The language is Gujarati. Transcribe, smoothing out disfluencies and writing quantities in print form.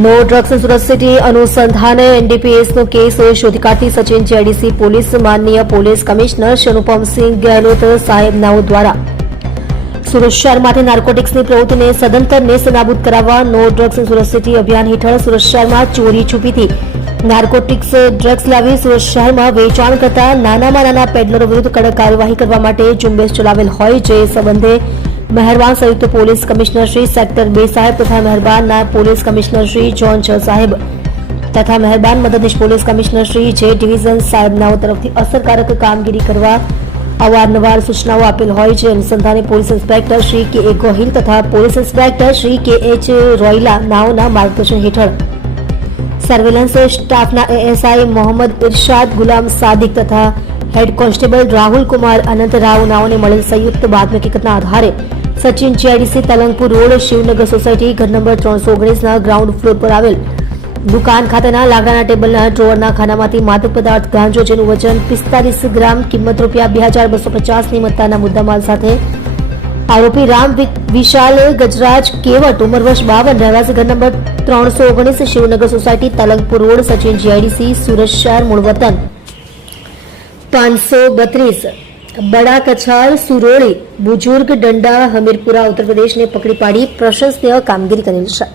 નો ડ્રગ્સ સુરત સિટી અનુસંધાને એનડીપીએસનો કેસ શોધી કાઢતી સચિન જેડીસી પોલીસ માનનીય પોલીસ કમિશનર અનુપમસિંહ ગેહલોત સાહેબનાઓ દ્વારા સુરત શહેરમાંથી નાર્કોટિક્સની પ્રવૃત્તિને સદંતર નેસ્તનાબૂદ કરાવવા નો ડ્રગ્સ સુરત સિટી અભિયાન હેઠળ સુરત શહેરમાં ચોરી છુપીથી નાર્કોટિક્સ ડ્રગ્સ લાવી સુરત શહેરમાં વેચાણ કરતા નાનામાં નાના પેડલરો વિરુદ્ધ કડક કાર્યવાહી કરવા માટે ઝુંબેશ ચલાવેલ હોય જે સંબંધે મહેરબાન સંયુક્ત પોલીસ કમિશનર શ્રી સેક્ટર 2 સાહેબ તથા મહેરબાન નાયબ પોલીસ કમિશનર શ્રી ઝોન 6 સાહેબ તથા મહેરબાન મદદનીશ પોલીસ કમિશનર શ્રી જે ડિવિઝન સાહેબનાઓ તરફથી અસરકારક કામગીરી કરવા અવારનવાર સૂચનાઓ આપેલ હોય છે। અનુસંધાને પોલીસ ઇન્સ્પેક્ટર શ્રી કે એ ગોહિલ તથા પોલીસ ઇન્સ્પેક્ટર શ્રી કે એચ રોયલા નાઓના માર્ગદર્શન હેઠળ સર્વેલન્સ સ્ટાફના એએસઆઈ મોહમ્મદ ઇરશાદ ગુલામ સાદિક તથા હેડ કોન્સ્ટેબલ રાહુલ કુમાર અનંત રાવ નાઓને મળેલ સંયુક્ત બાતમી હકીકતના આધારે Sachin GIDC Talangpur road Shivnagar society ઘર નંબર 319 ગ્રાઉન્ડ ફ્લોર પર આવેલ દુકાન ખાતેના લાકડાના ટેબલના ડ્રોવરના ખાનામાંથી માદક પદાર્થ ગાંજો જેનું વજન 45 ગ્રામ કિંમત ₹2250ની મત્તાના મુદ્દામાલ સાથે આરોપી રામ વિશાલ ગજરાજ કેવટ ઉંમર વર્ષ 52 રહેવાસી ઘર number 319 Shivnagar society Talangpur road Sachin GIDC Surat શહેર મૂળ વતન 532 बड़ा कछार सुरोड़ी बुजुर्ग डंडा हमीरपुरा उत्तर प्रदेश ने पकड़ी पाड़ी प्रशंसनीय कामगीरी करेल है।